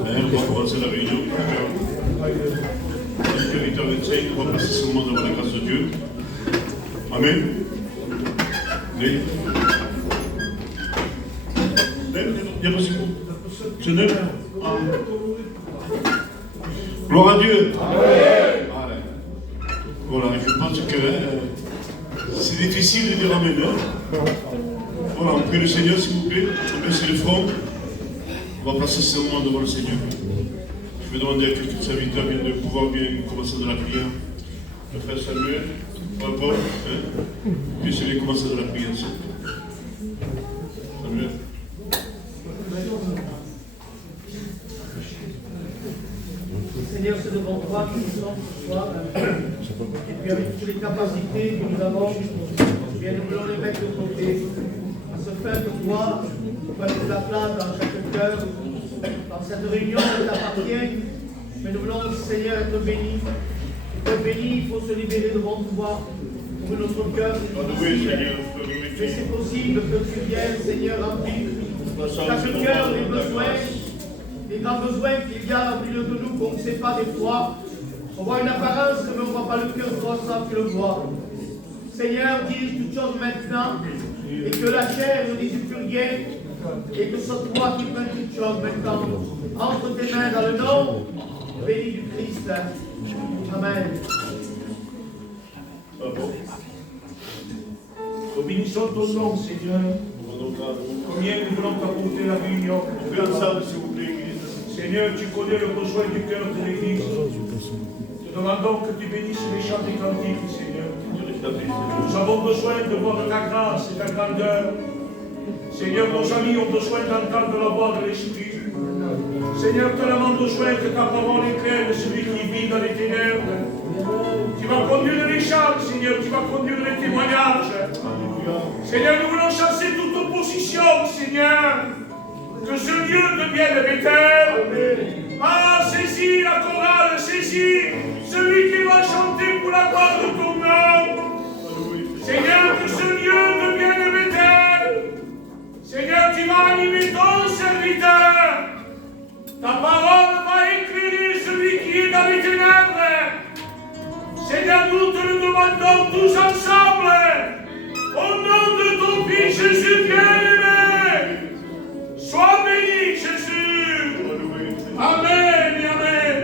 On va commencer la réunion. On va passer ce moment devant la grâce de Dieu. Amen. Mais, je n'aime. Gloire à Dieu. Amen. Voilà, je pense que c'est difficile de dire Amen. Voilà, on prie le Seigneur, s'il vous plaît. On baisse le front. On va passer ce moment devant le Seigneur. Je vais demander à quelques serviteurs de pouvoir bien commencer dans la prière. Le frère Samuel, frère Paul, puis je vais commencer dans la prière. Samuel. Seigneur, c'est devant toi que nous sommes ce soir. Et puis avec toutes les capacités que nous avons, bien nous voulons les mettre de côté. À ce fait que toi, tu prends la place dans chaque cœur. Dans cette réunion qui t'appartient, mais nous voulons, Seigneur, être bénis. Pour être bénis, il faut se libérer devant toi. Pour que notre cœur est difficile. Mais c'est possible que tu viennes, Seigneur, remplir chaque cœur les besoins, les grands besoins qu'il y a au milieu de nous qu'on ne sait pas des fois. On voit une apparence, mais on ne voit pas le cœur, toi, ça, tu le vois. Seigneur, dirige toutes choses maintenant, et que la chair ne dise plus rien. Et que ce soit toi qui prends toutes choses maintenant, entre tes mains dans le nom béni du Christ. Amen. Nous bénissons ton nom, Seigneur. Combien nous voulons t'apporter la réunion. Fais ensemble, s'il vous plaît, Église. Seigneur, tu connais le besoin du cœur de l'Église. Te demandons que tu bénisses les chants des cantiques, Seigneur. Nous avons besoin de voir ta grâce et ta grandeur. Seigneur, nos amis ont besoin d'entendre la voix de l'Esprit. Seigneur, nous avons besoin que ta parole éclaire celui qui vit dans les ténèbres. Tu vas conduire les chants, Seigneur, tu vas conduire les témoignages. Seigneur, nous voulons chasser toute opposition, Seigneur. Que ce lieu devienne Bethel. Ah, saisis la chorale, saisis celui qui va chanter pour la gloire de ton nom. Seigneur, que ce lieu devienne Bethel. Seigneur, tu vas animer ton serviteur. Ta parole va éclairer celui qui est dans les ténèbres. Seigneur, nous te le demandons tous ensemble. Au nom de ton Fils Jésus bien-aimé. Sois béni, Jésus. Amen et amen.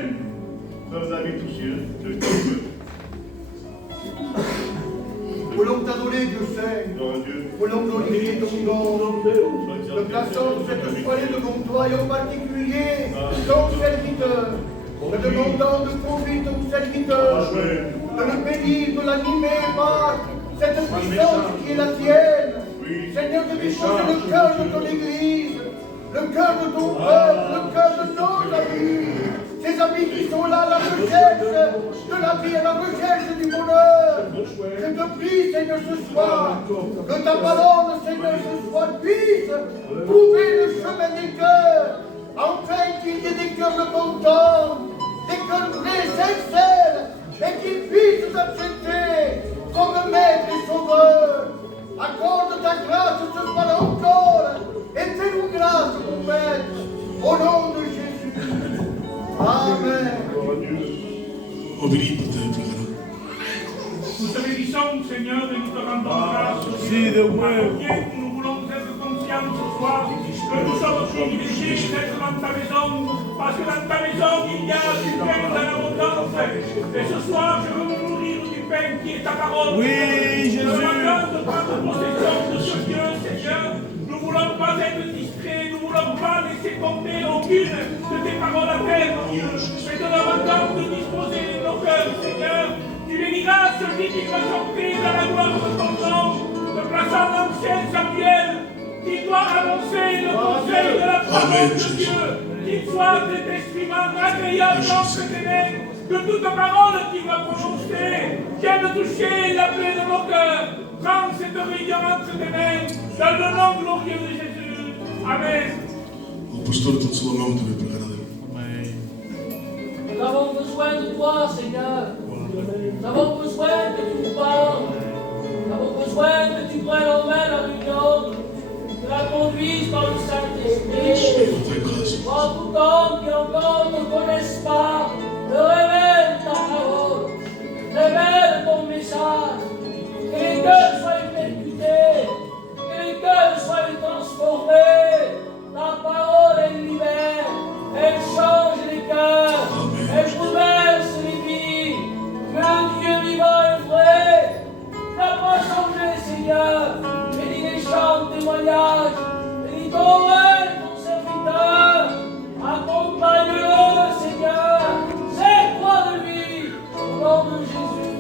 Voulons t'adorer, Dieu Saint. Voulons glorifier ton nom. Nous plaçons cette soirée devant toi et en particulier ton serviteur. Nous demandons de conduire ton serviteur, de le bénir, de l'animer par cette puissance qui est la tienne. Seigneur, de disposer le cœur de ton Église, le cœur de ton peuple, le cœur de nos amis. Ces amis qui sont là à la recherche de la vie, à la recherche du bonheur. Je te prie, Seigneur, ce soir, que ta parole, Seigneur, ce soir puisse trouver le chemin des cœurs, afin qu'il y ait des cœurs repentants, des cœurs vrais, sincères, et qu'ils puissent t'accepter comme maître et sauveur. Accorde ta grâce ce soir encore, et fais-nous grâce, mon Père, au nom de Jésus. Amen. Nous te bénissons, Seigneur, et nous te rendons grâce. Nous voulons être conscients ce soir que nous sommes privilégiés d'être dans ta maison, parce que dans ta maison, il y a du pain dans l'abondance. Et ce soir, je veux me nourrir du pain qui est ta parole. Oui, Jésus. Je demande de prendre possession de ce Dieu, Seigneur. Nous ne voulons pas être distraits, nous ne voulons pas laisser tomber aucune de tes paroles à terre, Dieu. Mais te demandons de disposer nos cœurs, Seigneur. Tu béniras celui qui va chanter dans la gloire de ton nom, te plaçant l'ancien Samuel, qui doit annoncer le conseil de la parole de Dieu, qu'il soit cet instrument agréable entre tes mains, que toute parole qu'il va prononcer vienne toucher la plaie de nos cœurs. Prends cette réunion entre tes mains, dans le nom glorieux de Jésus. Amen. Nous avons besoin de toi, Seigneur. Nous avons besoin que tu nous parles. Nous avons besoin que tu prennes en main la réunion, que tu la conduises par le Saint-Esprit. En tout temps qui encore ne connaissent pas, révèle ta parole, révèle ton message, que les cœurs soient percutés, que les cœurs soient transformés. Ta parole, elle libère, elle change les cœurs, elle bouleverse les vies. Tu es un Dieu vivant et vrai, tu n'as pas changé, Seigneur. Et il est chant de témoignage, et il t'envoie ton serviteur. Accompagne-le, Seigneur, sers-toi de lui, au nom de Jésus.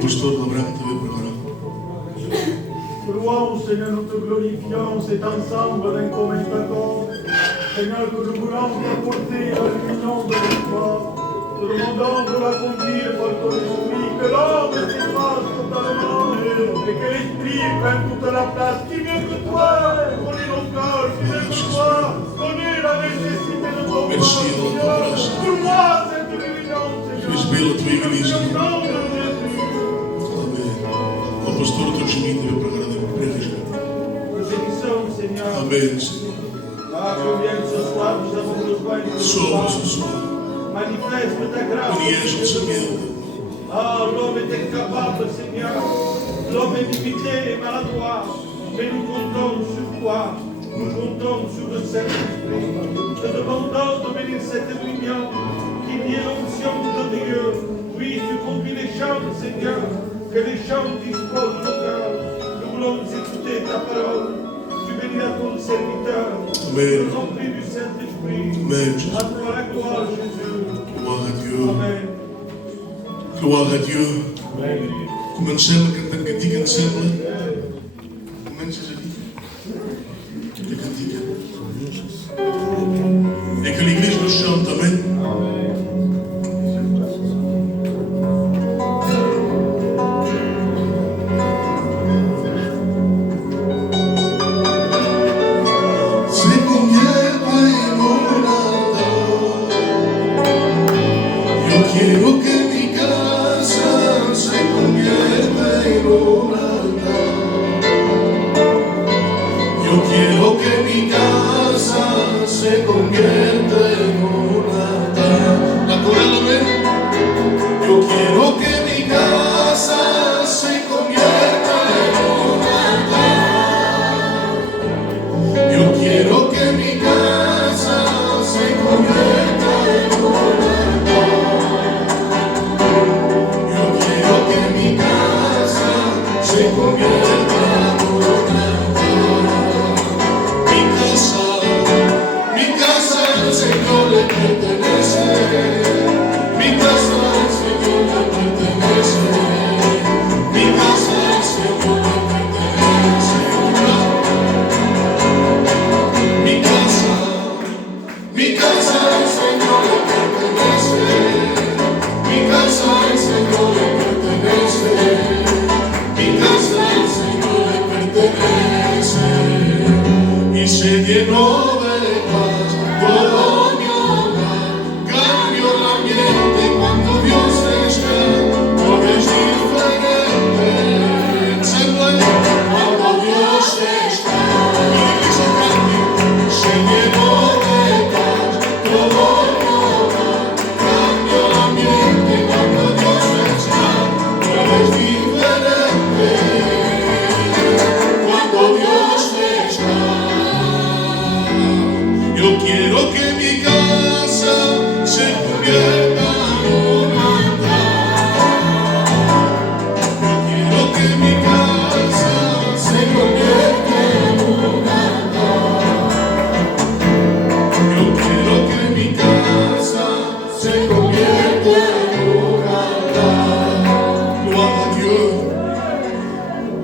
Pastor Abraham te ve preparar. Te louons, Seigneur, nous te glorifions, cet ensemble d'un commun accord. Seigneur, que nous voulons t'apporter la l'union de l'histoire. Te demandons de la conduire par ton esprit, que l'homme s'efface totalement et que l'esprit prenne toute la place. Qui mieux que toi connaît nos cœurs, qui mieux que toi connaît la nécessité de ton corps, Seigneur. Donne-moi cette réunion, Seigneur. Au nom de Jésus. Amen. Pastor, tot ce minte ve preparar de predică. Nous bénissons, Seigneur. Amen, Seigneur. Ah, combien ce soir nous avons besoin de Sauve toi. ce soir. Manifeste ta grâce. Unies-te, Seigneur. Ah, l'homme est incapable, Seigneur. L'homme est limité et maladroit. Mais nous comptons sur toi. Nous comptons sur le Saint-Esprit. Te demandons de bénir cette réunion. Qu'il y ait l'onction de Dieu. Oui, tu conduis les chants, Seigneur. Que les chants disposent de nos cœurs. Nous voulons écouter ta parole. Tu bénis à ton serviteur. Amen. Nous remplis du Saint-Esprit. Amen. À toi la gloire, Jésus. Gloire à Dieu. Amen. Gloire à Dieu. Comencem a cantar cantica ensemble. Comences a dir. La cantica. Et que l'Église nous chante. Amen. Quiero que mi casa se convierta en un altar. Yo quiero que mi casa se convierta en un altar. La coral, amén. Yo quiero que mi casa se convierta en un altar. Yo quiero que mi casa se convierta en un altar. Se convierta en un altar. Mi casa al Señor le pertenece. Mi casa al Señor le pertenece. Mi casa al Señor le pertenece. Mi casa al Señor le pertenece. Mi casa al Señor le pertenece. Mi casa al Señor le pertenece. Y se llenó de paz todo mi hogar. Cambió el ambiente cuando Dios está. Todo es diferente. Cuando Dios está. Se llenó de paz todo mi hogar. Cambió el ambiente cuando Dios está. Todo es diferente. Cuando Dios está. Yo quiero que mi casa se convierta en un altar. Yo quiero que mi casa se convierta en un altar. Yo quiero que mi casa se convierta en un altar. Gloire à Dieu.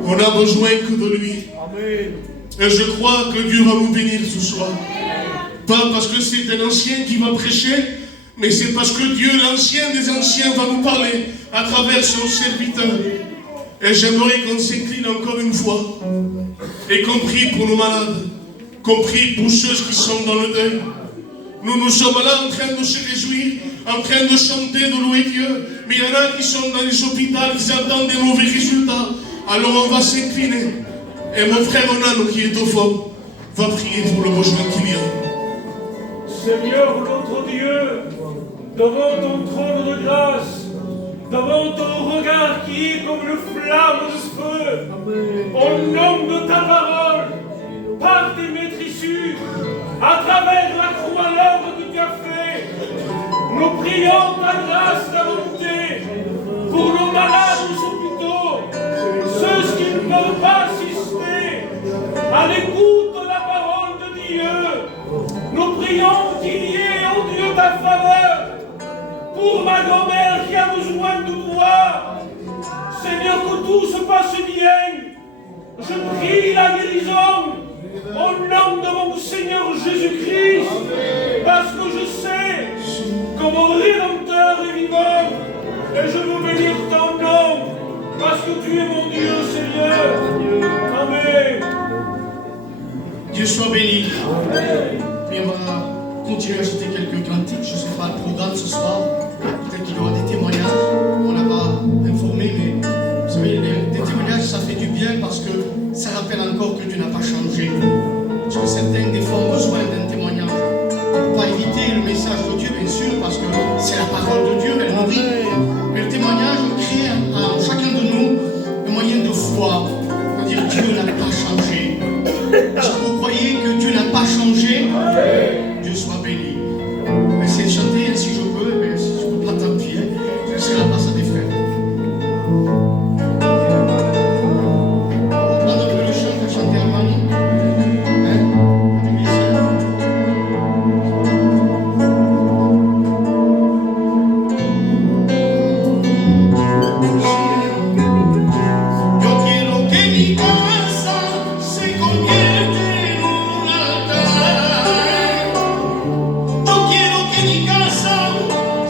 On a besoin que de lui. Amen. Et je crois que Dieu va nous bénir ce soir. Pas parce que c'est un ancien qui va prêcher, mais c'est parce que Dieu, l'ancien des anciens, va nous parler à travers son serviteur. Et j'aimerais qu'on s'incline encore une fois et qu'on prie pour nos malades, qu'on prie pour ceux qui sont dans le deuil. Nous sommes là en train de se réjouir, en train de chanter, de louer Dieu, mais il y en a qui sont dans les hôpitaux, qui attendent des mauvais résultats. Alors on va s'incliner. Et mon frère Onan qui est au fond, Va prier pour le besoin qu'il y a. Seigneur notre Dieu, devant ton trône de grâce, devant ton regard qui est comme une flamme de feu, au nom de ta parole, par tes maîtrisses, à travers la croix l'œuvre que tu as fait, nous prions ta grâce, ta volonté, pour nos malades aux hôpitaux, ceux qui ne peuvent pas assister à l'écoute de la parole de Dieu. Nous prions qu'il y ait, oh Dieu, ta faveur pour ma grand-mère qui a besoin de toi. Seigneur, que tout se passe bien. Je prie la guérison au nom de mon Seigneur Jésus-Christ, parce que je sais que mon Rédempteur est vivant, et je veux bénir ton nom, parce que tu es mon Dieu, Seigneur. Amen. Dieu soit béni. Et on va continuer à chanter quelques cantiques. Je ne sais pas le programme ce soir. Peut-être qu'il y aura des témoignages. On n'a pas informé, mais vous savez, des témoignages, ça fait du bien parce que ça rappelle encore que Dieu n'a pas changé. Parce que certains, des fois, ont besoin d'un témoignage. Pour ne pas éviter le message de Dieu, bien sûr, parce que c'est la parole de Dieu, elle nourrit. Mais le témoignage crée en chacun de nous un moyen de foi. C'est-à-dire que Dieu n'a pas changé. Est-ce que vous croyez que Dieu n'a pas changé? Dieu soit béni. Je vais essayer de chanter si je peux, mais si je ne peux pas, tant pis. Je laisserai la place à des frères. On va prendre un peu le chant pour chanter Armani. Yo quiero que mi casa se convierta en un altar. Yo quiero que mi casa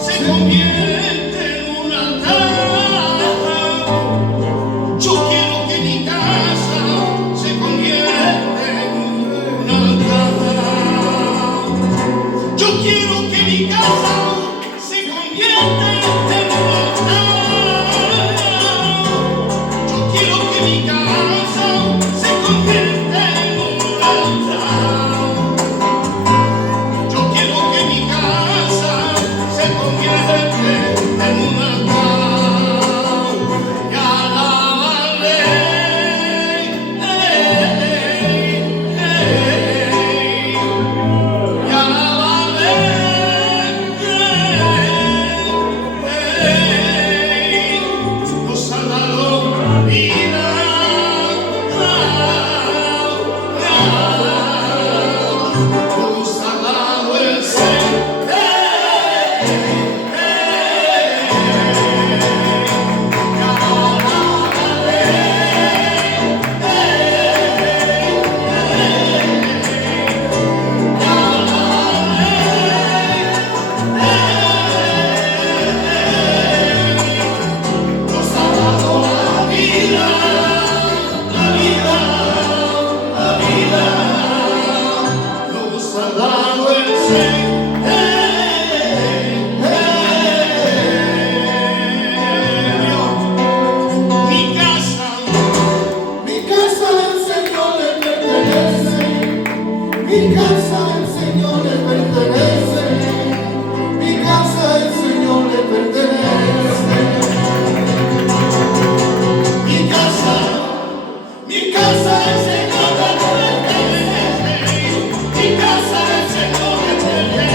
se convierta en un altar. Yo quiero que mi casa se convierta en un altar. Yo quiero que mi casa se convierta en un altar. Yo quiero que mi casa se convierta en un altar. Yo quiero que mi casa se convierta en un altar. Y alabaré, y alabaré, nos ha dado vida. Nos ha dado el nos ha dado la vida, la vida, la vida. Nos ha dado el mi casa al Señor le pertenece. Mi casa al Señor le pertenece. Mi casa al Señor le pertenece. Mi casa al Señor le pertenece. Mi casa al Señor le pertenece.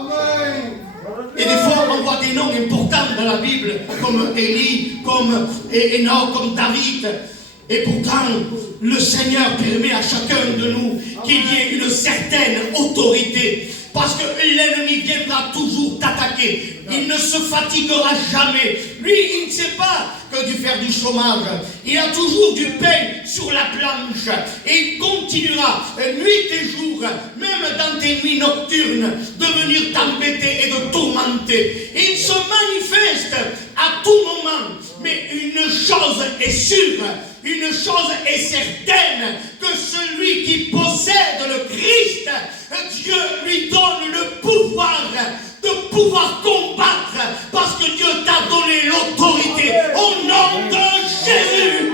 Amen. Et des fois, on voit des noms importants dans la Bible, comme Élie, comme Enoch, comme David. Et pourtant, le Seigneur permet à chacun de nous qu'il y ait une certaine autorité. Parce que l'ennemi viendra toujours t'attaquer. Il ne se fatiguera jamais. Lui, il ne sait pas que de faire du chômage. Il a toujours du pain sur la planche. Et il continuera, nuit et jour, même dans tes nuits nocturnes, de venir t'embêter et de tourmenter. Il se manifeste à tout moment. Mais une chose est sûre, une chose est certaine, que celui qui possède le Christ, Dieu lui donne le pouvoir de pouvoir combattre, parce que Dieu t'a donné l'autorité au nom de Jésus.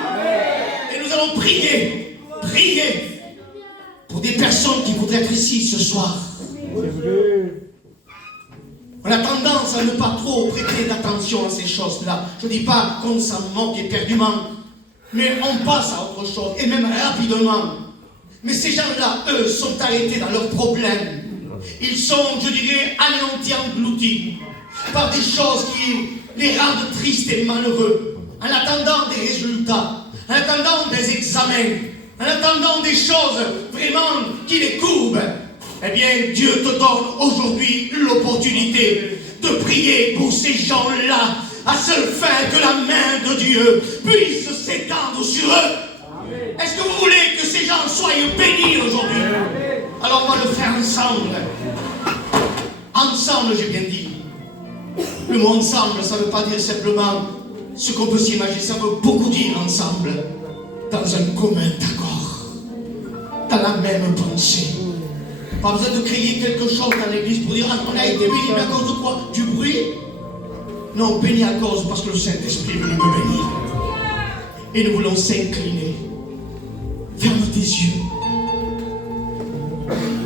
Et nous allons prier pour des personnes qui voudraient être ici ce soir. On a tendance à ne pas trop prêter d'attention à ces choses-là. Je ne dis pas qu'on s'en moque éperdument, mais on passe à autre chose, et même rapidement. Mais ces gens-là, eux, sont arrêtés dans leurs problèmes. Ils sont, je dirais, anéantis, engloutis par des choses qui les rendent tristes et malheureux, en attendant des résultats, en attendant des examens, en attendant des choses vraiment qui les courbent. Eh bien, Dieu te donne aujourd'hui l'opportunité de prier pour ces gens-là, à seule fin que la main de Dieu puisse s'étendre sur eux. Est-ce que vous voulez que ces gens soient bénis aujourd'hui? Alors on va le faire ensemble. Ensemble, j'ai bien dit. Le mot ensemble, ça ne veut pas dire simplement ce qu'on peut s'imaginer, ça veut beaucoup dire ensemble, dans un commun accord, dans la même pensée. Pas besoin de crier quelque chose dans l'église pour dire on a été béni, mais à cause de quoi? Du bruit? Non, béni à cause parce que le Saint-Esprit est venu me bénir. Et nous voulons s'incliner. Ferme tes yeux.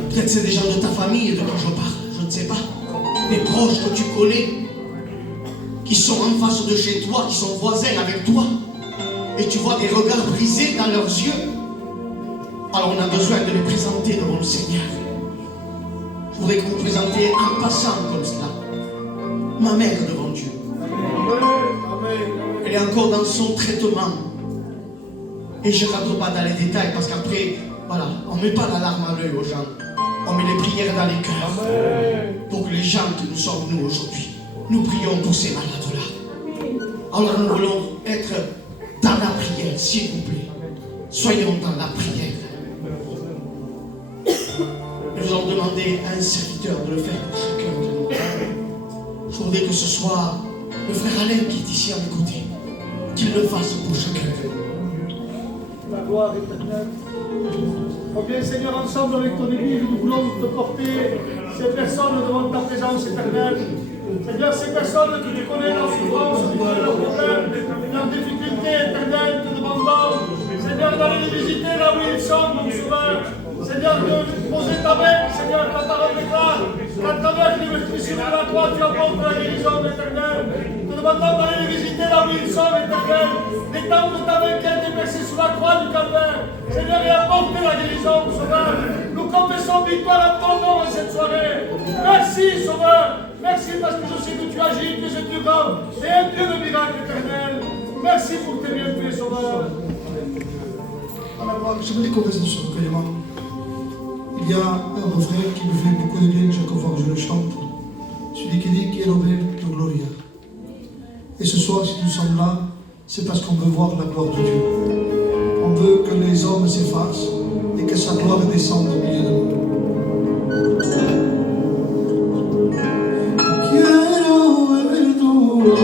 Peut-être c'est des gens de ta famille de quand je parle, je ne sais pas. Des proches que tu connais, qui sont en face de chez toi, qui sont voisins avec toi. Et tu vois des regards brisés dans leurs yeux. Alors on a besoin de les présenter devant le Seigneur. Je voudrais que vous vous présentiez en passant comme cela. Ma mère devant Dieu. Elle est encore dans son traitement. Et je ne rentre pas dans les détails parce qu'après, voilà, on ne met pas la larme à l'œil aux gens. On met les prières dans les cœurs. Pour que les gens que nous sommes nous aujourd'hui, nous prions pour ces malades-là. Alors nous voulons être dans la prière, s'il vous plaît. Soyons dans la prière. Nous allons demander à un serviteur de le faire pour chacun de nous. Je voudrais que ce soit le frère Alain qui est ici à mes côtés, qu'il le fasse pour chacun de nous. La gloire éternelle. Oh bien Seigneur, ensemble avec ton Église, nous voulons te porter ces personnes devant ta présence éternelle. Seigneur, ces personnes que tu connais leurs souffrances, tu connais leurs problèmes, leurs difficultés éternelles, te demandons, Seigneur, d'aller les visiter là où ils sont, mon sauveur. Seigneur, de poser ta main, Seigneur, ta parole déclare qu'à travers les meurtrissures de la croix, tu apportes la guérison éternelle. Te demandons d'aller les visiter là où ils sont, éternel, d'étendre ta main qui a été percée sous la croix du calvaire. Seigneur, et apporter la guérison, Sauveur. Nous confessons victoire à ton nom cette soirée. Merci, Sauveur. Merci parce que je sais que tu agis, que c'est Dieu grand et un Dieu de miracle éternel. Merci pour tes bienfaits, Sauveur. Alors, je voulais qu'on reste sur le élément. Il y a un refrain qui me fait beaucoup de bien chaque fois que je le chante. Celui qui dit Quiero ver tu gloria. Et ce soir, si nous sommes là, c'est parce qu'on veut voir la gloire de Dieu. On veut que les hommes s'effacent et que sa gloire descende au milieu de nous. Quiero ver tu gloria.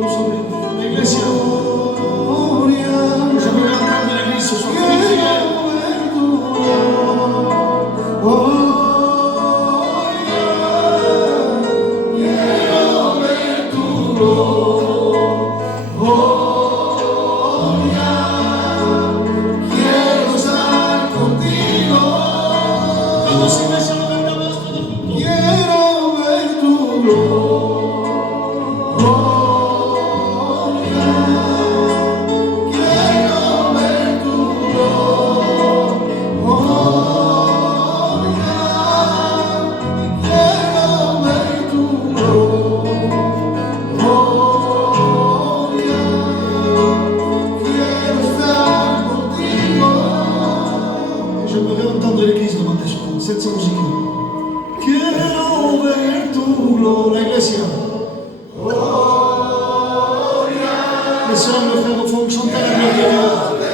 Nous sommes l'Église. Je veux entendre l'Église ce soir. Quiero estar contigo. entendre l'église demander cela, cette musique. Quiero ver tu gloria, iglesia. Les sœurs, le frère, il faut chanter la gloire de Dieu.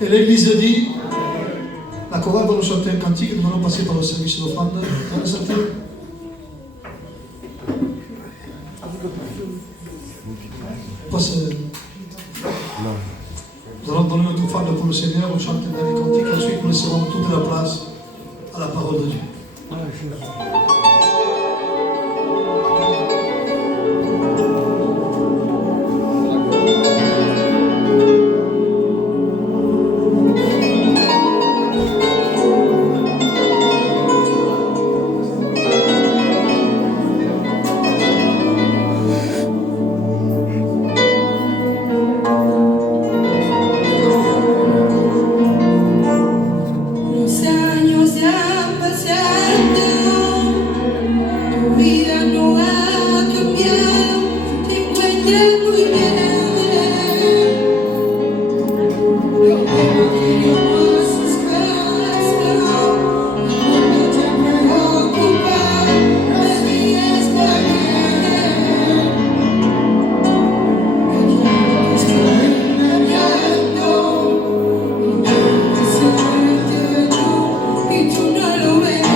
Et l'église dit, la chorale va nous chanter un cantique, nous allons passer par le service d'offrande. Dans le sentir. Nous allons donner notre offrande pour le Seigneur, on chante un dernier cantique, ensuite nous laisserons toute la place à la parole de Dieu. Los años ya han pasado, tu vida no ha cambiado, te encuentras muy bien. Lo tenemos sus casas, el mundo te preocupa, así está bien. Te estoy engañando. Y tú no lo ves,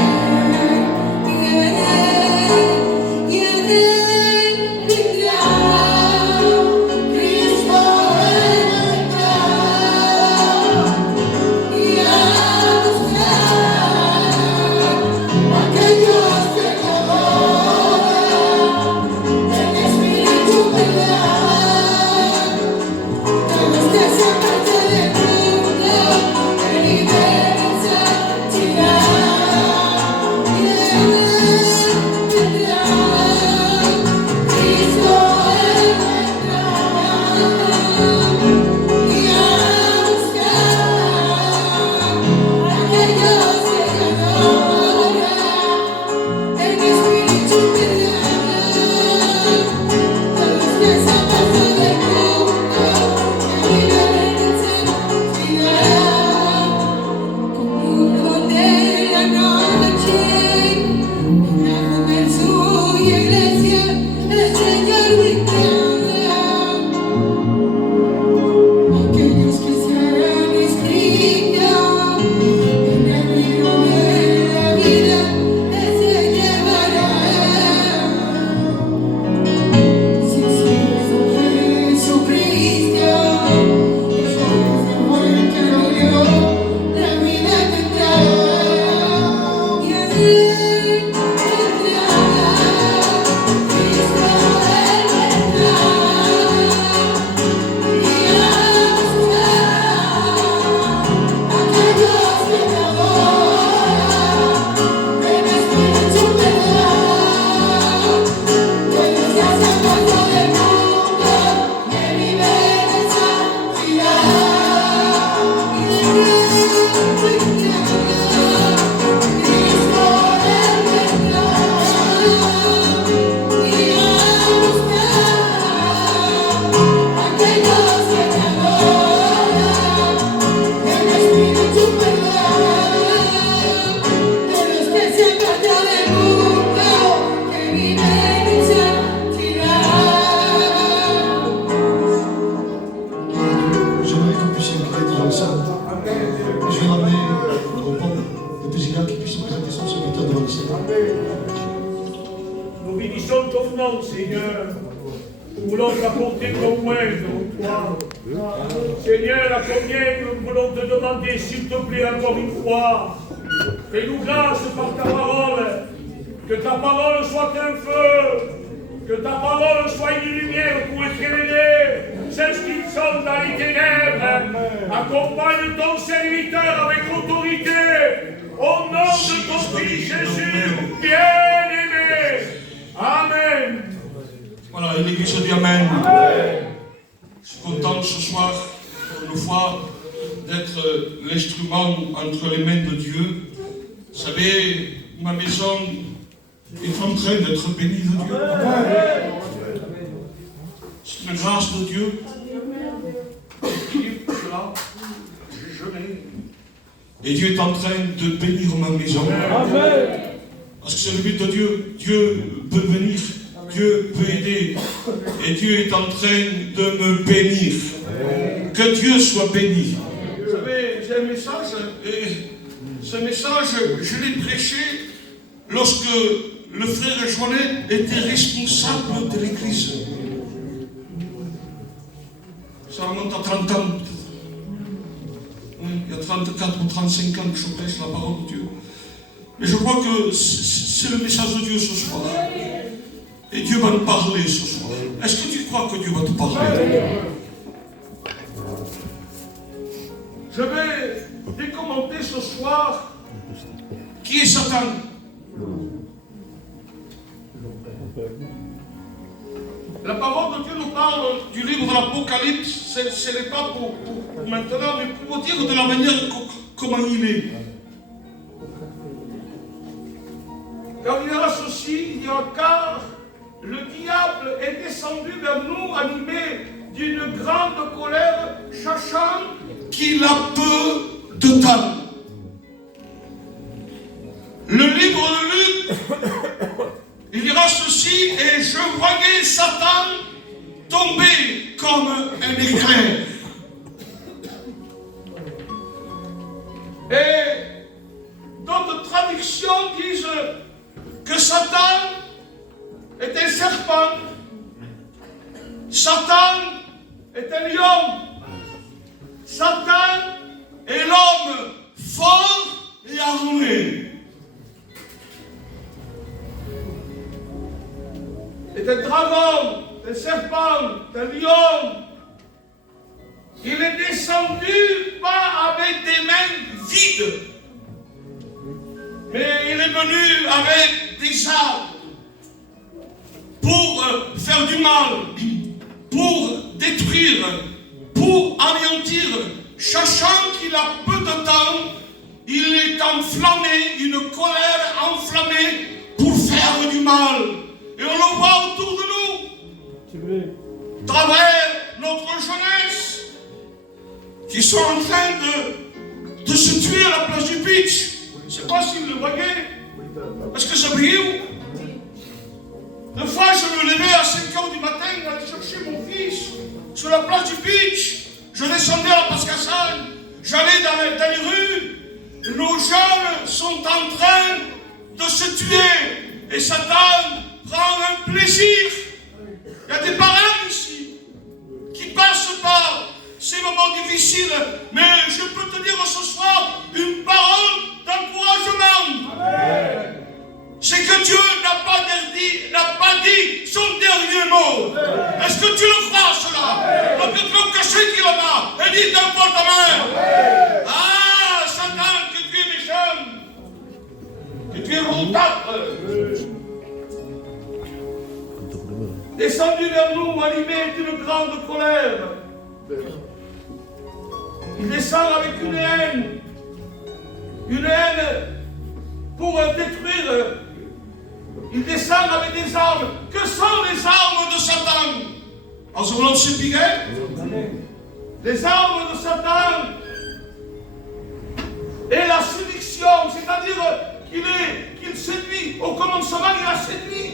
bénissons ton nom, Seigneur. Nous voulons t'apporter ton aide, ô toi. Seigneur, à combien nous voulons te demander, s'il te plaît, encore une fois, fais-nous grâce par ta parole, que ta parole soit un feu, que ta parole soit une lumière pour éclairer celles qui sont dans les ténèbres. Accompagne ton serviteur avec autorité, au nom de ton Fils Jésus, bien-aimé. Amen. Voilà, et l'Église dit Amen. Je suis content ce soir, pour une fois, d'être l'instrument entre les mains de Dieu. Vous savez, ma maison est en train d'être bénie de Dieu. C'est une grâce de Dieu. Et Dieu est en train de bénir ma maison. Parce que c'est le but de Dieu. Dieu peut venir. Dieu peut aider. Et Dieu est en train de me bénir. Que Dieu soit béni. Vous savez, j'ai un message. Et ce message, je l'ai prêché lorsque le frère Joannet était responsable de l'église. Ça remonte à 30 ans. Il y a 34 ou 35 ans que je prêche la parole de Dieu. Mais je crois que c'est le message de Dieu ce soir. Et Dieu va nous parler ce soir. Est-ce que tu crois que Dieu va te parler? Je vais décommenter ce soir qui est Satan. La parole de Dieu nous parle du livre de l'Apocalypse. Ce n'est pas pour maintenant, mais pour vous dire de la manière comment il est. Car il y aura ceci, il y aura car le diable est descendu vers nous, animé d'une grande colère, sachant qu'il a peu de temps. Le livre de Luc, il dira ceci, et je voyais Satan tomber comme un éclair. Et d'autres traductions disent que Satan est un serpent, Satan est un lion, Satan est l'homme fort et armé. est un dragon, un serpent, un lion. Il est descendu pas avec des mains vides, mais il est venu avec des armes pour faire du mal, pour détruire, pour anéantir. Sachant qu'il a peu de temps, il est enflammé, une colère enflammée pour faire du mal. Et on le voit autour de nous, à travers notre jeunesse, qui sont en train de se tuer à la place du pitch. Je ne sais pas si vous le voyez. Est-ce que ça brille? Une fois, je me levais à 5 h du matin, j'allais chercher mon fils sur la place du pitch. Je descendais à Pascassagne, j'allais dans les rues. Nos jeunes sont en train de se tuer. Et Satan prend un plaisir. Il y a des parents ici qui passent par ces moments difficiles. Mais je peux te dire ce soir une parole d'encouragement. C'est que Dieu n'a pas dit son dernier mot. Est-ce que tu le crois cela? Donc tu peux cacher qui là-bas et dis d'un fort ta main. Ah, Satan, que tu es méchant, que tu es rountâtre. Descendu vers nous, animé d'une grande colère. Il descend avec une haine pour détruire. Il descend avec des armes. Que sont les armes de Satan? Also wollen Sie biegen? Les armes de Satan et la séduction, c'est-à-dire qu'il séduit. Au commencement, il a séduit.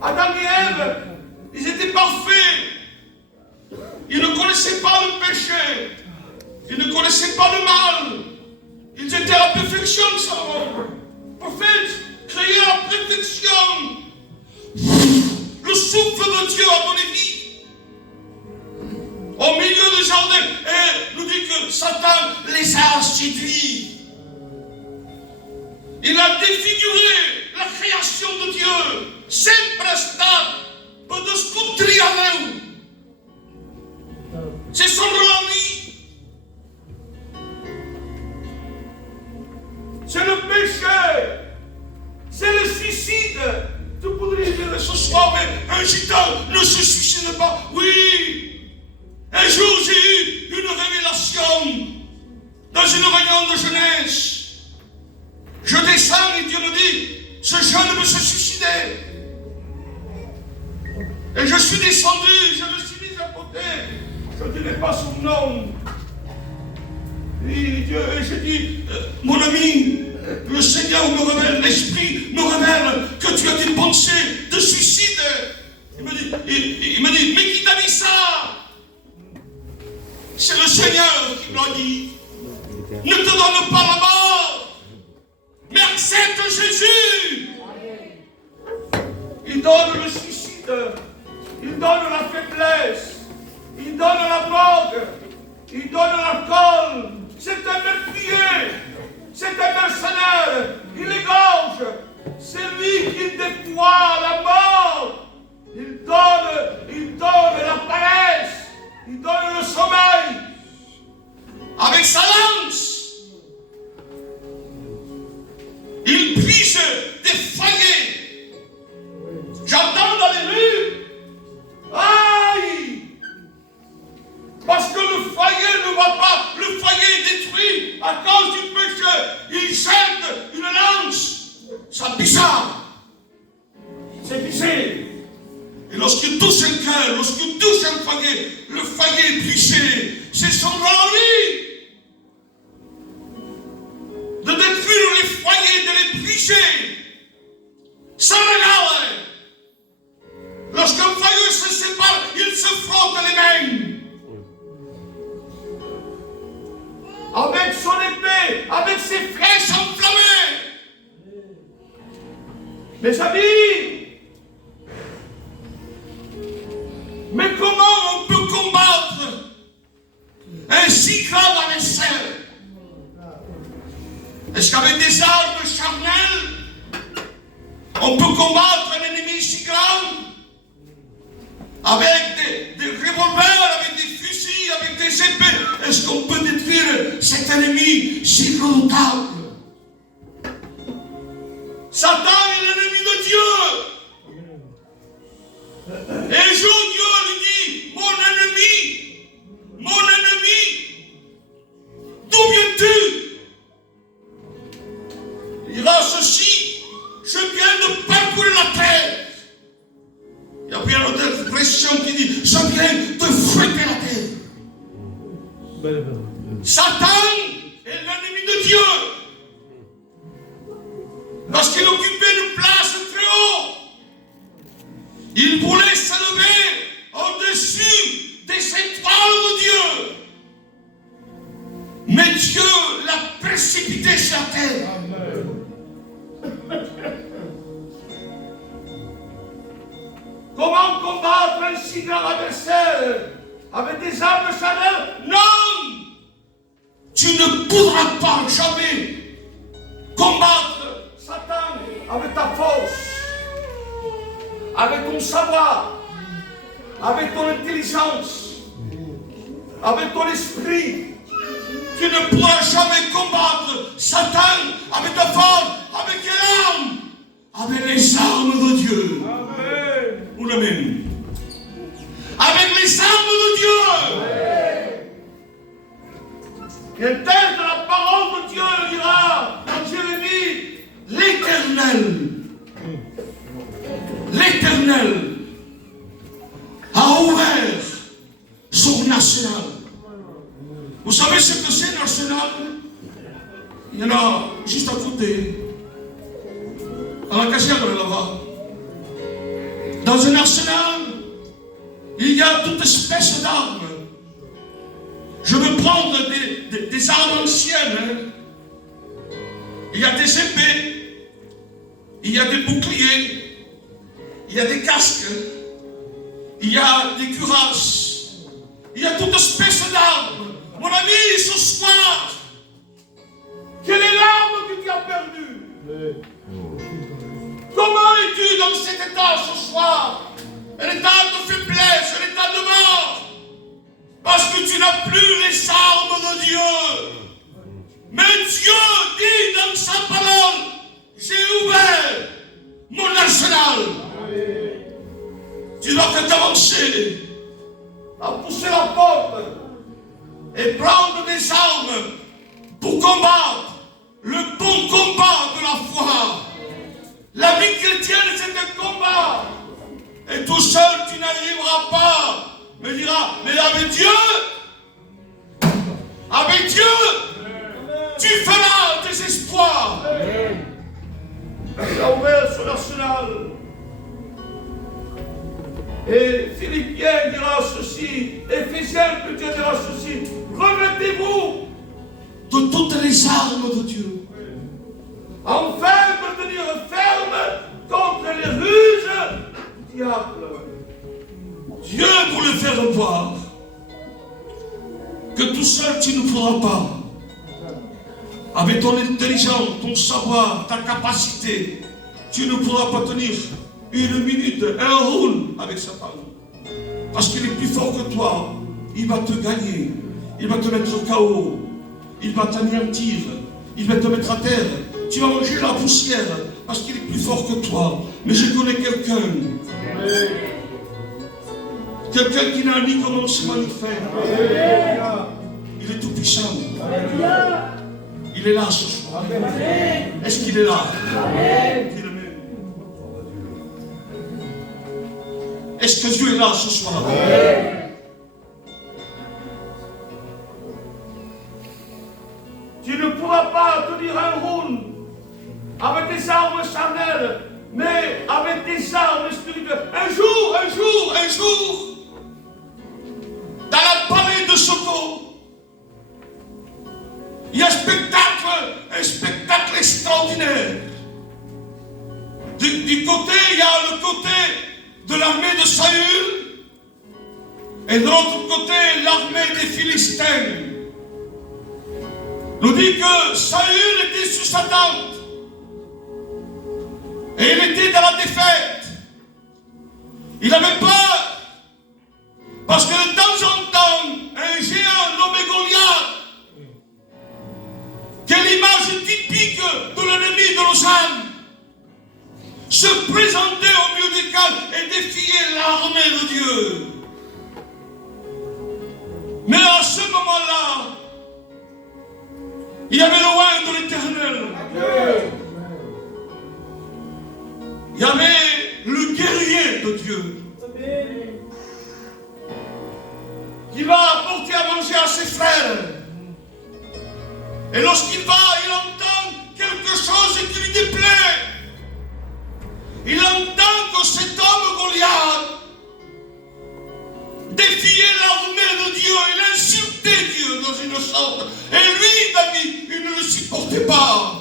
Adam et Ève, ils étaient parfaits. Ils ne connaissaient pas le péché. Ils ne connaissaient pas le mal. Ils étaient à la perfection, Salomon. Prophète, créé à la perfection. de Dieu a donné vie. Au milieu du jardin, et nous dit que Satan les a séduits. Il a défiguré la création de Dieu. Sempre stat per descontrir Déu. C'est son ami. C'est le péché. C'est le suicide. Tu pourrais dire ce soir, mais un gitan ne se suicide pas. Oui. Un jour, j'ai eu une révélation dans une réunion de jeunesse. Je descends et Dieu me dit, ce jeune veut se suicider. Et je suis descendu, je me suis mis à côté. Je ne dirai pas son nom. Et j'ai dit, mon ami, le Seigneur me révèle, l'Esprit me révèle que tu as des pensées de suicide. Il me dit, mais qui t'a dit ça? C'est le Seigneur qui me l'a dit. Ne te donne pas la mort, mais accepte Jésus. Il donne le suicide, il donne la faiblesse, il donne la drogue, il donne l'alcool. C'est un meurtrier, c'est un mercenaire, il égorge. C'est lui qui déploie la mort. Il donne la paresse. Il donne le sommeil avec sa lance. Il brise des foyers. J'entends dans les rues. Aïe! Parce que le foyer ne va pas. Le foyer est détruit à cause du péché. Il jette une lance. C'est bizarre. C'est bizarre. Et lorsqu'il touche un cœur, lorsqu'il touche un foyer, le foyer est brisé. C'est son envie de détruire les foyers, de les briser. Ça regarde. Lorsqu'un foyer se sépare, il se frotte les mains. Avec son épée, avec ses flèches enflammées. Mes amis, mais comment on peut combattre un si grand adversaire? Est-ce qu'avec des armes charnelles, on peut combattre un ennemi si grand? Avec des revolvers, avec des fusils, avec des épées, est-ce qu'on peut détruire cet ennemi si redoutable? Satan est l'ennemi de Dieu. Et un jour, Dieu lui dit, mon ennemi, d'où viens-tu? Il dira ceci, je viens de parcourir la terre. Il y a bien une autre expression qui dit, je viens de fouetter la terre. Satan est l'ennemi de Dieu. Lorsqu'il occupait une place très haut, il voulait s'élever au-dessus des étoiles de Dieu. Mais Dieu l'a précipité sur la terre. Comment combattre un si grand adversaire avec des armes charnelles? Non! Tu ne pourras pas jamais combattre Satan avec ta force, avec ton savoir, avec ton intelligence, avec ton esprit. Tu ne pourras jamais combattre Satan avec ta force, avec l'âme, avec les armes de Dieu. Amen. Ou le même. Avec les armes de Dieu. Le texte de la parole de Dieu dira dans Jérémie, l'Éternel a ouvert son arsenal. Vous savez ce que c'est un arsenal? Il y en a juste à côté, à la cachette là-bas. Dans un arsenal, il y a toute espèce d'armes. Je veux prendre des armes anciennes. Il y a des épées, il y a des boucliers, il y a des casques, il y a des cuirasses, il y a toute espèce d'armes. Mon ami, ce soir, quelle est l'arme que tu as perdue? comment es-tu dans cet état ce soir? Un état de faiblesse, un état de mort. Parce que tu n'as plus les armes de Dieu. Mais Dieu dit dans sa parole, j'ai ouvert mon arsenal. Tu dois t'avancer À pousser la porte. et prendre des armes pour combattre le bon combat de la foi. La vie chrétienne, c'est un combat. Et tout seul, tu n'arriveras pas. Me dira, mais avec Dieu, tu feras des espoirs. Il a ouvert son arsenal. Et Philippiens dira ceci, Éphésiens peut dira ceci, revêtez-vous De toutes les armes de Dieu. afin de tenir ferme contre les ruses du diable. Dieu voulait faire voir que tout seul tu ne pourras pas. Avec ton intelligence, ton savoir, ta capacité, tu ne pourras pas tenir une minute, un round avec Satan. Parce qu'il est plus fort que toi. Il va te gagner. Il va te mettre KO. Il va t'anéantir. Il va te mettre à terre. Tu vas manger la poussière parce qu'il est plus fort que toi. Mais je connais quelqu'un. Quelqu'un qui n'a ni commencement ni fin. Il est tout puissant. Il est là ce soir. Est-ce qu'il est là? Est-ce que Dieu est là ce soir? Tu ne pourras pas tenir un round avec des armes charnelles, mais avec des armes spirituelles. Un jour, dans la palais de Soko, il y a un spectacle extraordinaire. Du côté, il y a le côté de l'armée de Saül, et de l'autre côté, l'armée des Philistins. Nous dit que Saül était sur sa tente, et il était dans la défaite. Il avait peur, parce que de temps en temps, un géant nommé Goliath, qui est l'image typique de l'ennemi de Lausanne, se présentait au milieu du camp et défiait l'armée de Dieu. Mais à ce moment-là, il y avait loin de l'Éternel. Il y avait le guerrier de Dieu qui va apporter à manger à ses frères. Et lorsqu'il va, il entend quelque chose qui lui déplaît. Il entend que cet homme Goliath défiait l'armée de Dieu. Il insultait Dieu dans une sorte. Et lui, David, il ne le supportait pas.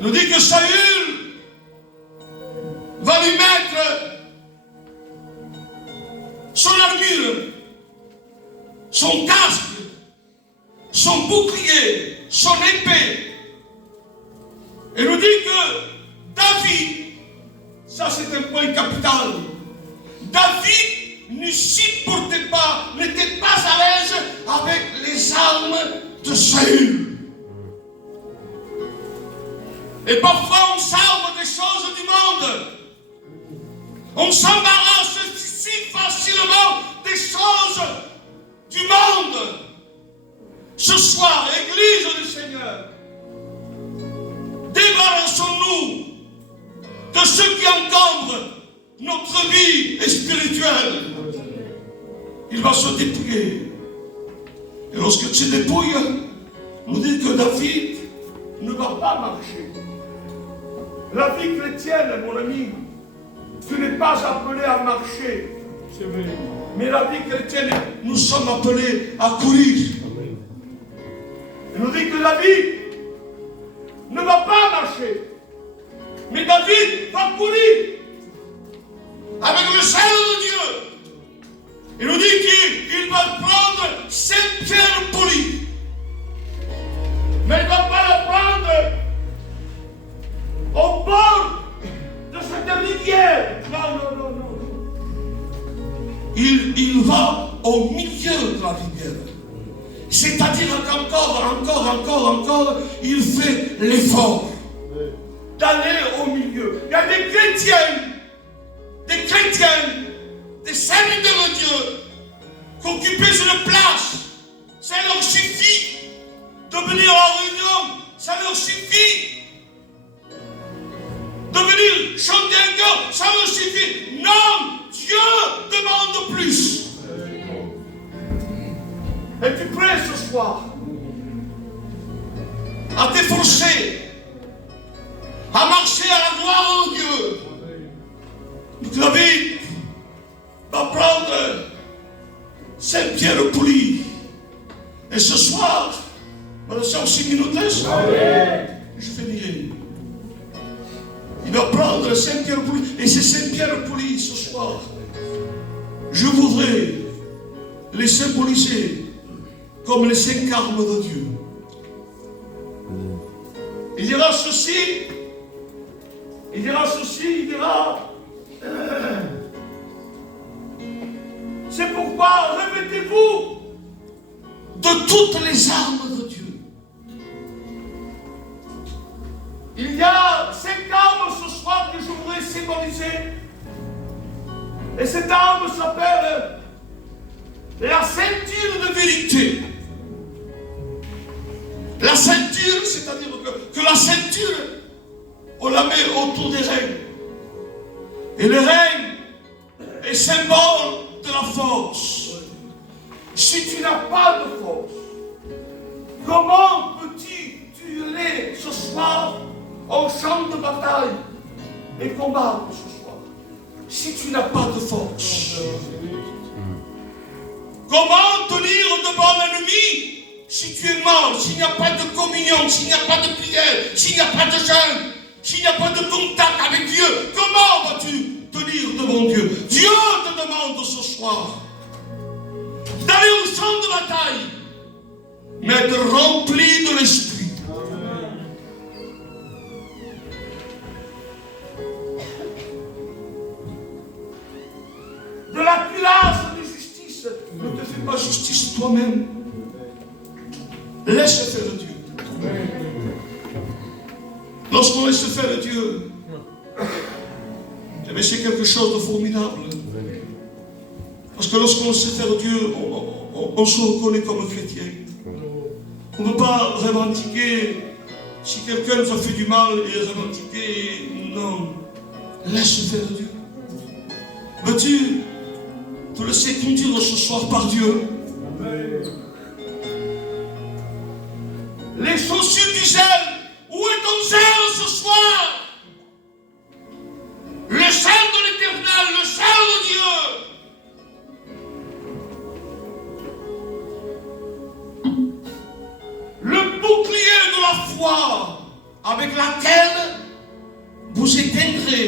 Il nous dit que Saül va lui mettre son armure, son casque, son bouclier, son épée. Et nous dit que David, ça c'est un point capital, David ne supportait pas, n'était pas à l'aise avec les armes de Saül. Et parfois on s'arme des choses du monde. On s'embarrasse si facilement des choses du monde. Ce soir, Église du Seigneur, débarrassons-nous de ce qui encombre notre vie spirituelle. Il va se dépouiller. Et lorsque tu te dépouilles, on dit que David ne va pas marcher. la vie chrétienne, mon ami, tu n'es pas appelé à marcher. Mais la vie chrétienne, nous sommes appelés à courir. Il nous dit que David ne va pas marcher. Mais David va courir. Il nous dit qu'il va prendre 5 pierres polies. Mais il ne va pas la prendre au bord de cette rivière. Non. Il va au milieu de la rivière. C'est-à-dire encore, il fait l'effort d'aller au milieu. Il y a des chrétiens, des serviteurs de Dieu, qui occupent une place. Ça leur suffit de venir à la réunion. Ça leur suffit de venir chanter un chœur. Ça leur suffit. Non, Dieu demande plus. Es-tu prêt ce soir à t'efforcer, à marcher à la gloire de Dieu? David va prendre 5 pierres polies. Et ce soir, on le sait en 6 minutes, je finirai. Il va prendre 5 pierres polies. Et ces 5 pierres polies ce soir, je voudrais les symboliser comme les 5 armes de Dieu. Il dira ceci, il dira c'est pourquoi revêtez-vous de toutes les armes de Dieu. Il y a 5 armes ce soir que je voudrais symboliser. Et cette arme s'appelle la ceinture de vérité. La ceinture, c'est-à-dire que la ceinture, on la met autour des règnes. Et le règne est symbole de la force. Si tu n'as pas de force, comment peux-tu aller ce soir au champ de bataille et combattre ce soir? Si tu n'as pas de force, comment tenir devant l'ennemi si tu es mort, s'il n'y a pas de communion, s'il n'y a pas de prière, s'il n'y a pas de jeûne, s'il n'y a pas de contact avec Dieu? Comment vas-tu tenir devant Dieu? Dieu te demande ce soir d'aller au champ de bataille, mais être rempli de l'Esprit. De la cuirasse de justice. Ne te fais pas justice toi-même. Laisse faire Dieu. Lorsqu'on laisse faire Dieu, c'est quelque chose de formidable. Parce que lorsqu'on laisse faire Dieu, on se reconnaît comme chrétien. On ne peut pas revendiquer, si quelqu'un nous a fait du mal, et revendiquer, non. Laisse faire Dieu. Veux-tu te laisser conduire ce soir par Dieu? Les chaussures du zèle. Où est ton zèle ce soir? Le zèle de l'Éternel, le zèle de Dieu. Le bouclier de la foi avec laquelle vous éteindrez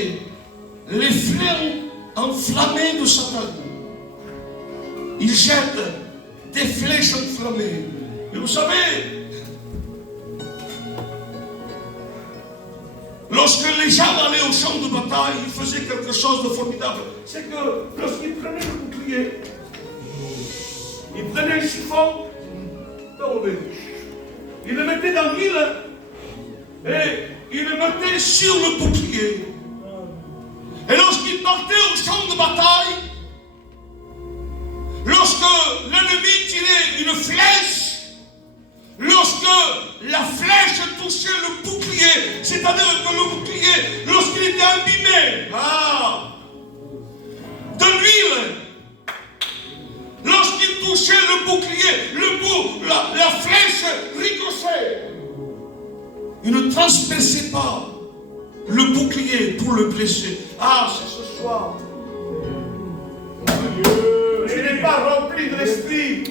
les flammes enflammées de Satan. Il jette des flèches enflammées. Et vous savez, lorsque les gens allaient au champ de bataille, ils faisaient quelque chose de formidable. C'est que lorsqu'ils prenaient le bouclier, ils prenaient un chiffon, ils le mettaient dans l'huile et ils le mettaient sur le bouclier. Et lorsqu'ils partaient au champ de bataille, lorsque l'ennemi tirait une flèche, lorsque la flèche touchait le bouclier, c'est-à-dire que le bouclier, lorsqu'il était abîmé de l'huile, lorsqu'il touchait le bouclier, la flèche ricochait. Il ne transperçait pas le bouclier pour le blesser. C'est ce soir. Tu n'es pas rempli de l'esprit.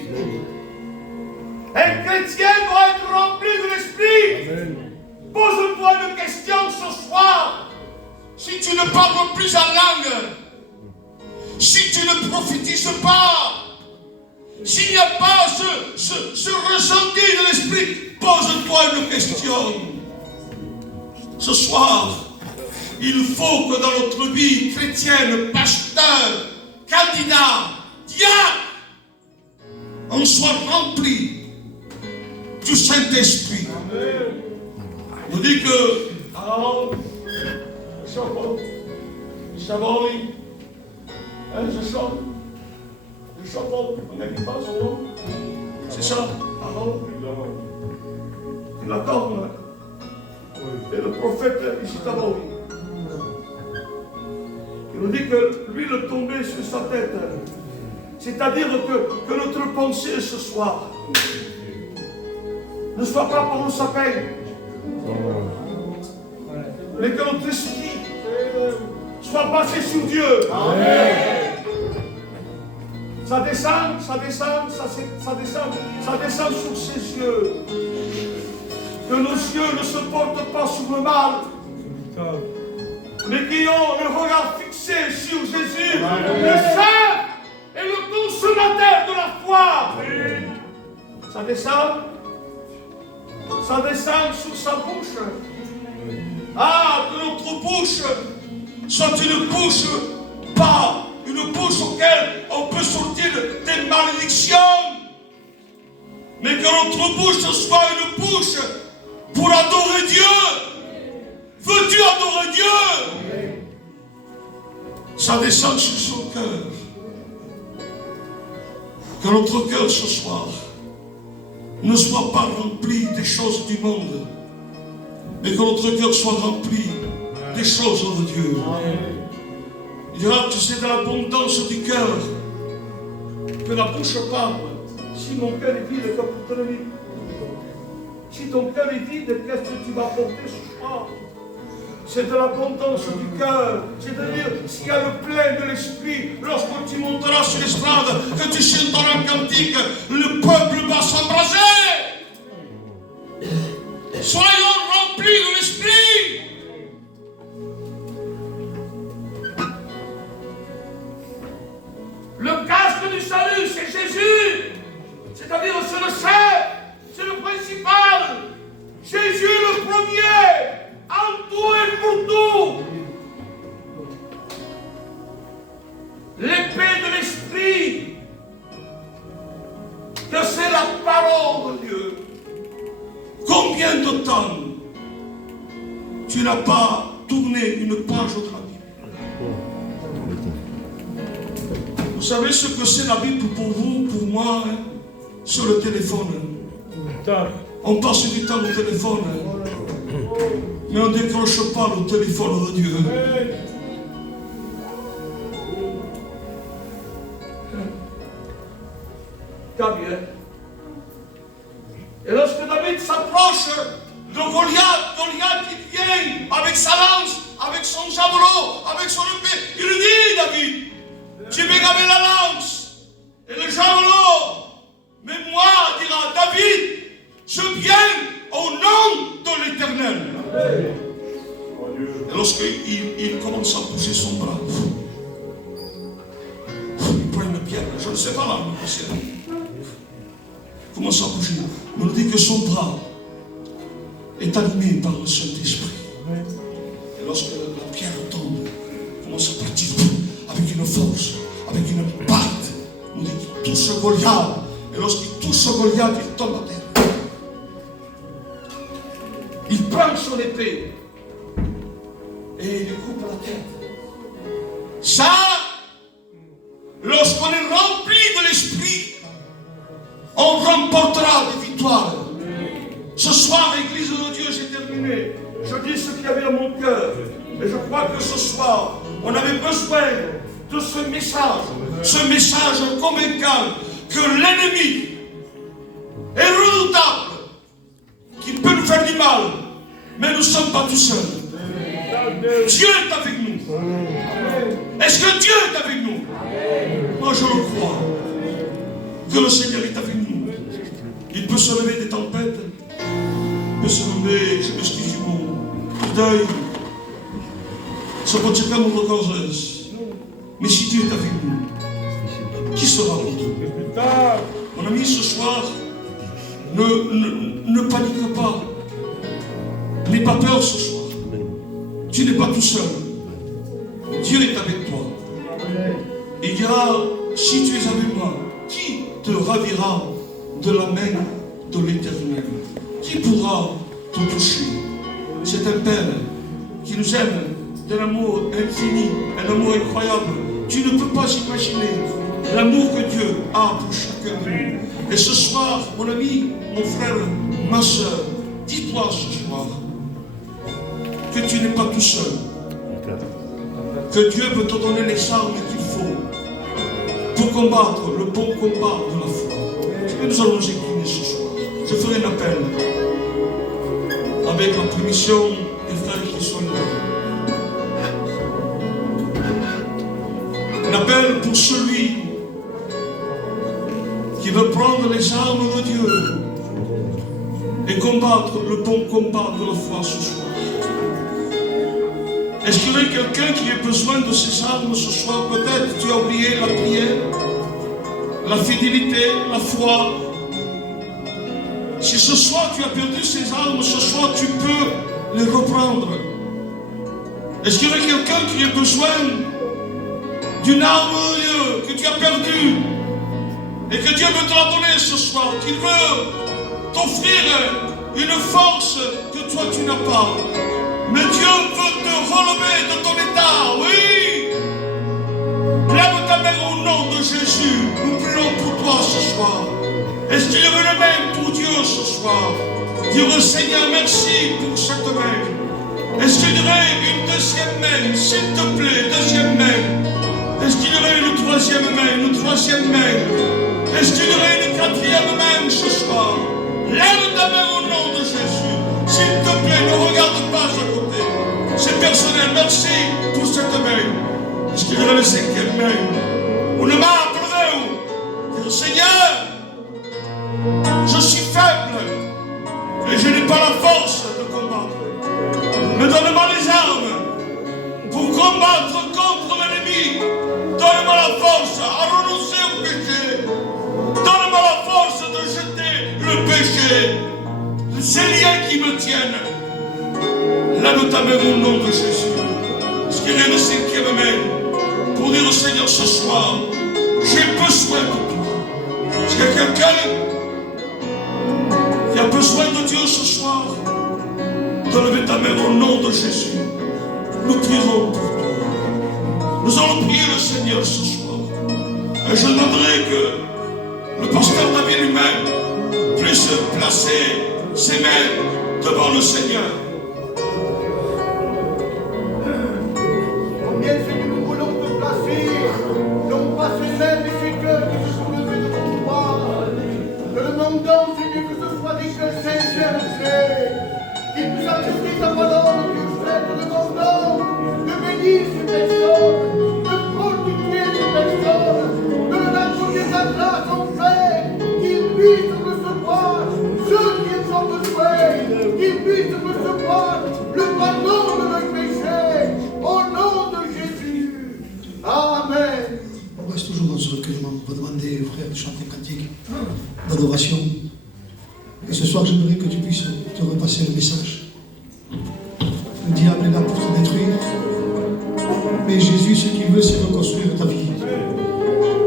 Un chrétien doit être rempli de l'esprit. Pose-toi une question ce soir. Si tu ne parles plus en langue, si tu ne prophétises pas, s'il n'y a pas ce ressenti de l'esprit, pose-toi une question. Ce soir, il faut que dans notre vie chrétienne, pasteur, candidat, diacre, on soit rempli du Saint-Esprit. On dit que Aaron, je chante, on n'aime pas son nom. C'est ça, Aaron. Il attend. Et le prophète ici d'abord. Il nous dit que l'huile tombait sur sa tête. C'est-à-dire que notre pensée ce soir ne soit pas par le sapin, mais que notre esprit soit basé sur Dieu. Amen. Ça descend sur ses yeux. Que nos yeux ne se portent pas sur le mal, mais qui ont le regard fixé sur Jésus, le Saint et le consommateur de la foi. Ça descend sur sa bouche. Ah, que notre bouche soit une bouche pas une bouche auquel on peut sortir des malédictions, mais que notre bouche soit une bouche pour adorer Dieu. Veux-tu adorer Dieu? Ça descend sur son cœur. Que notre cœur ce soir ne soit pas rempli des choses du monde, mais que notre cœur soit rempli des choses de Dieu. Il dira, tu sais, de l'abondance du cœur que la bouche parle. Si mon cœur est vide, comme pour te dire. Si ton cœur est vide, qu'est-ce que tu vas apporter ce soir? C'est de l'abondance du cœur. C'est-à-dire, s'il y a le plein de l'esprit, lorsque tu monteras sur l'estrade, que tu chanteras un cantique, le peuple va s'embraser. Soyons remplis de l'esprit. Le casque du salut, c'est Jésus. C'est-à-dire, c'est le Saint, c'est le principal. Jésus le premier, en tout et pour tout. L'épée de l'esprit, que c'est la parole de Dieu. Combien de temps tu n'as pas tourné une page de la Bible? Vous savez ce que c'est la Bible pour vous, pour moi, hein, sur le téléphone. On passe du temps au téléphone, mais on ne décroche pas le téléphone de Dieu. T'as bien. Et lorsque David s'approche de Goliath, Goliath il vient avec sa lance, avec son javelot, avec son épée. Il lui dit, David, tu m'as gavé la lance et le javelot. Mais moi, dira David, je viens au nom de l'Éternel. Et lorsqu'il commence à pousser son bras, il prend une pierre, je ne sais pas là, il commence à bouger. On nous dit que son bras est animé par le Saint-Esprit. Et lorsque la pierre tombe, il commence à partir avec une force, avec une patte. On dit qu'il touche Goliath. Et lorsqu'il touche Goliath, il tombe à terre. Il prend son épée et il lui coupe la tête. Ça, lorsqu'on est rempli de l'esprit, on remportera des victoires. Ce soir, Église de Dieu, j'ai terminé. Je dis ce qu'il y avait dans mon cœur. Et je crois que ce soir, on avait besoin de ce message convaincant que l'ennemi est redoutable, qui peut nous faire du mal, mais nous ne sommes pas tout seuls. Dieu est avec nous. Est-ce que Dieu est avec nous? Moi je le crois, que le Seigneur est avec nous. Il peut se lever des tempêtes, il peut se lever, je m'excuse du mot, du deuil. Ce que tu peux nous reconnaître. Mais si Dieu est avec nous, qui sera contre nous? Mon ami, ce soir, ne panique pas. N'aie pas peur ce soir. Tu n'es pas tout seul. Dieu est avec toi. Et il dira, si tu es avec moi, qui te ravira de la main de l'Éternel? Qui pourra te toucher? C'est un Père qui nous aime d'un amour infini, un amour incroyable. Tu ne peux pas imaginer l'amour que Dieu a pour chacun de nous. Et ce soir, mon ami, mon frère, ma soeur, dis-toi ce soir que tu n'es pas tout seul. Que Dieu peut te donner les armes qu'il faut pour combattre le bon combat de la foi. Et nous allons nous incliner ce soir. Je ferai un appel avec la permission des frères qui sont là. Un appel pour celui qui veut prendre les armes de Dieu et combattre le bon combat de la foi ce soir. Est-ce qu'il y aurait quelqu'un qui ait besoin de ces armes ce soir? Peut-être tu as oublié la prière, la fidélité, la foi. Si ce soir tu as perdu ces armes, ce soir tu peux les reprendre. Est-ce qu'il y aurait quelqu'un qui ait besoin d'une arme que tu as perdue et que Dieu veut te la donner ce soir, qu'il veut t'offrir une force que toi tu n'as pas? Mais Dieu veut te relever de ton état, oui! Lève ta main au nom de Jésus. Nous prions pour toi ce soir. Est-ce qu'il y aurait le même pour Dieu ce soir? Dire Seigneur, merci pour cette main. Est-ce qu'il y aurait une deuxième main? S'il te plaît, deuxième main. Est-ce qu'il y aurait une troisième main? Une troisième main. Est-ce qu'il y aurait une quatrième main ce soir? Lève ta main au nom de Jésus. S'il te plaît, ne regarde pas à côté. C'est personnel. Merci pour cette main. Est-ce qu'il y aurait une cinquième main? On ne m'a appelé. Dire Seigneur, je suis faible et je n'ai pas la force de combattre. Mais donne-moi les armes pour combattre contre l'ennemi. Donne-moi la force à renoncer au péché. Donne-moi la force de jeter le péché. Ces liens qui me tiennent. Lève ta main au nom de Jésus. Est-ce qu'il y a une cinquième main pour dire au Seigneur ce soir, j'ai besoin de toi? Est-ce qu'il y a quelqu'un qui a besoin de Dieu ce soir? De lever ta main au nom de Jésus. Nous prierons pour toi. Nous allons prier le Seigneur ce soir. Et je demanderai que le pasteur David lui-même puisse placer ses mains devant le Seigneur. Combien Seigneur nous voulons te placer, non pas ces mains mais ces cœurs qui se sont levés devant toi. Te demandons Seigneur que ce soit des cœurs sincères, qui puissent accepter ta parole, Dieu frère, te demandons de bénir ces personnes, de protéger ces personnes, de leur accorder ta grâce en fait, qu'ils puissent recevoir ceux qui ont besoin, qu'ils puissent recevoir le pardon de leurs péchés, au nom de Jésus. Amen. On reste toujours dans ce recueillement. On va demander aux frères de chanter un cantique d'adoration. Et ce soir, j'aimerais que tu puisses te repasser le message. Le diable est là pour te détruire. Mais Jésus, ce qu'il veut, c'est reconstruire ta vie.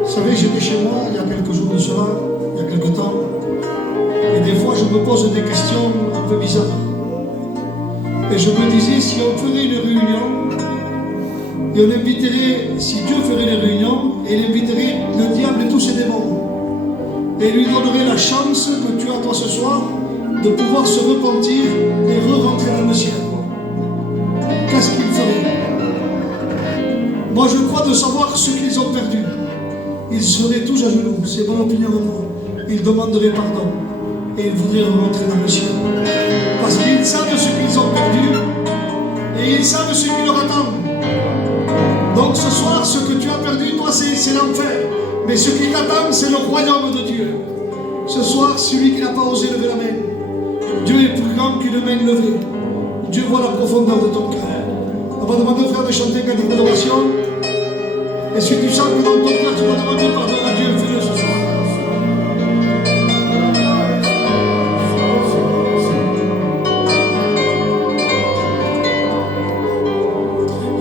Vous savez, j'étais chez moi il y a quelques jours de cela, il y a quelques temps. Et des fois, je me pose des questions un peu bizarres. Et je me disais, si on ferait une réunion, et on inviterait, si Dieu ferait les réunions, et il inviterait le diable et tous ses démons, et lui donnerait la chance que tu as toi ce soir, de pouvoir se repentir et re-rentrer dans le ciel. Qu'est-ce qu'il ferait? Moi, je crois de savoir ce qu'ils ont perdu. Ils seraient tous à genoux, c'est mon opinion à moi. Ils demanderaient pardon. Et ils voudraient rentrer dans le ciel. Parce qu'ils savent ce qu'ils ont perdu et ils savent ce qui leur attend. Donc ce soir, ce que tu as perdu, toi, c'est l'enfer. Mais ce qui t'attend, c'est le royaume de Dieu. Ce soir, celui qui n'a pas osé lever la main, Dieu est plus grand qu'une main levée. Dieu voit la profondeur de ton cœur. On va demander aux frères de chanter un cantique d'adoration. Et si tu sens que dans ton cœur tu vas demander pardon à Dieu, fais-le ce soir.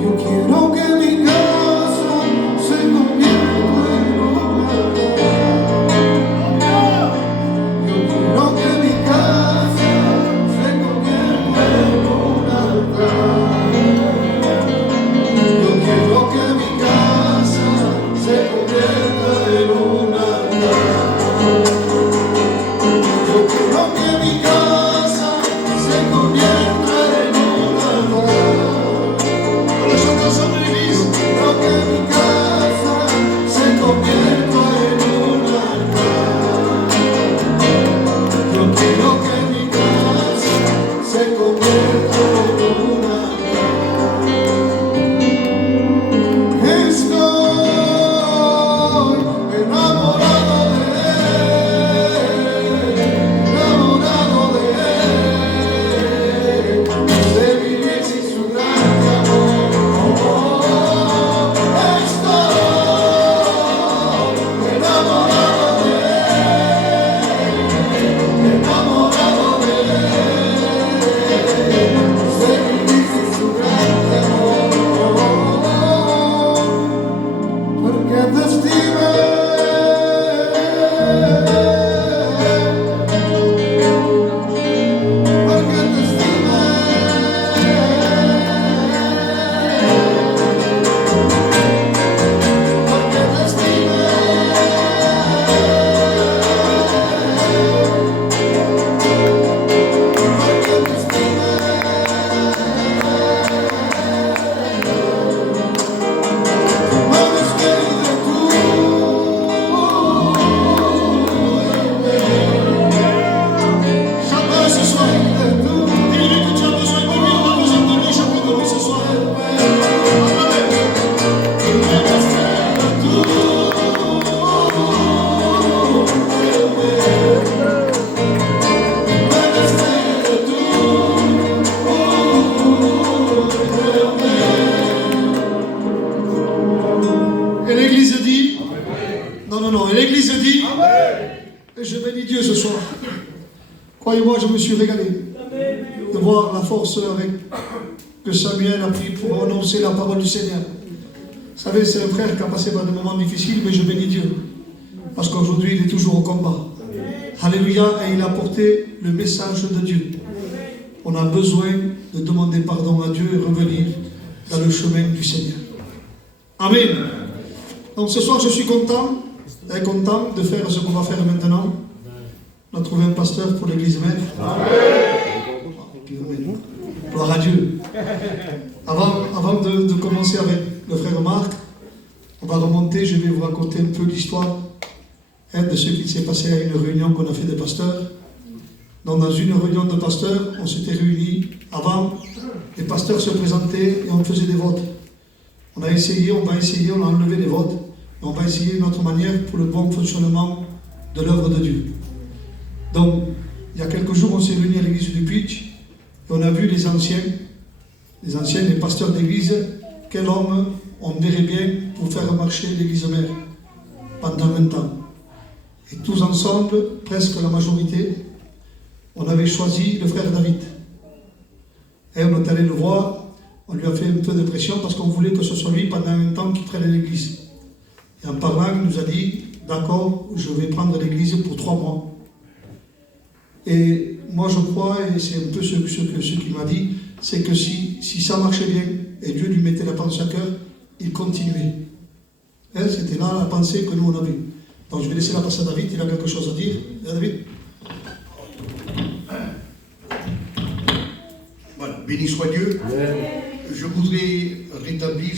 Yo quiero que mi casa se convierta en un altar. Yo quiero que mi casa se convierta en un altar. Yo quiero que mi casa se convierta en un altar. Yo quiero que mi casa se convierta en un altar. Con los otros son de l'église. Quiero que mi casa se convierta en un altar. Yo quiero que mi casa se convierta en un altar. Estoy enamorado de él, de vivir sin su gran amor. Estoy enamorado de él, de vivir sin su gran amor. Porque te estimé, porque te estimé, porque te estimé, porque te estimé. Me despedí de tú. Jamais ce soir de tú. Dis-lui que tu as besoin de lui, on a besoin de lui, jamais de lui ce soir. Me despedí de tú. Me despedí de tú. Et l'église dit, non, et l'église dit, et je bénis Dieu ce soir. Croyez-moi, je me suis régalé de voir la force avec que Samuel a pris pour annoncer la parole du Seigneur. Vous savez, c'est un frère qui a passé par des moments difficiles, mais je bénis Dieu. Parce qu'aujourd'hui, il est toujours au combat. Alléluia, et il a porté le message de Dieu. On a besoin de demander pardon à Dieu et revenir dans le chemin du Seigneur. Amen. Donc ce soir, je suis content de faire ce qu'on va faire maintenant. On a trouvé un pasteur pour l'église mère. Gloire à Dieu. Avant de commencer avec le frère Marc, on va remonter, je vais vous raconter un peu l'histoire de ce qui s'est passé à une réunion qu'on a fait des pasteurs. Donc dans une réunion de pasteurs, on s'était réunis avant, les pasteurs se présentaient et on faisait des votes. On a essayé, on va essayer, on a enlevé les votes, et on va essayer une autre manière pour le bon fonctionnement de l'œuvre de Dieu. Donc, il y a quelques jours, on s'est réunis à l'église du Pitch, et on a vu les anciens, les pasteurs d'église, quel homme on verrait bien pour faire marcher l'église mère pendant 20 ans. Et tous ensemble, presque la majorité, on avait choisi le frère David. Et on est allé le voir, on lui a fait un peu de pression parce qu'on voulait que ce soit lui pendant un temps qui prenne l'église. Et en parlant, il nous a dit, d'accord, je vais prendre l'église pour 3 mois. Et moi je crois, et c'est un peu ce qu'il m'a dit, c'est que si ça marchait bien, et Dieu lui mettait la pensée à cœur, il continuait. Hein, c'était là la pensée que nous on avait. Donc je vais laisser la place à David, il a quelque chose à dire. Hein, David? Voilà, béni soit Dieu. Je voudrais rétablir